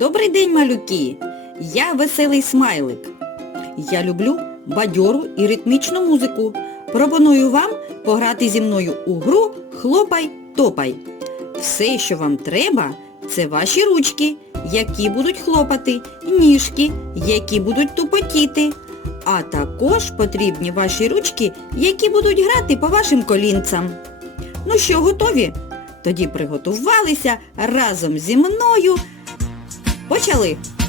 Добрий день, малюки! Я веселий смайлик. Я люблю бадьору і ритмічну музику. Пропоную вам пограти зі мною у гру Хлопай топай. Все, що вам треба, це ваші ручки, які будуть хлопати, ніжки, які будуть тупотіти. А також потрібні ваші ручки, які будуть грати по вашим колінцям. Ну що, готові? Тоді приготувалися разом зі мною. Почали!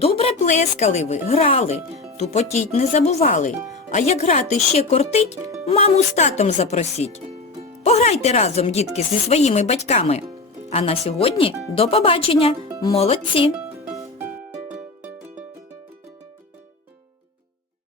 Добре плескали ви, грали, тупотіть не забували. А як грати ще кортить, маму з татом запросіть. Пограйте разом, дітки, зі своїми батьками. А на сьогодні до побачення. Молодці!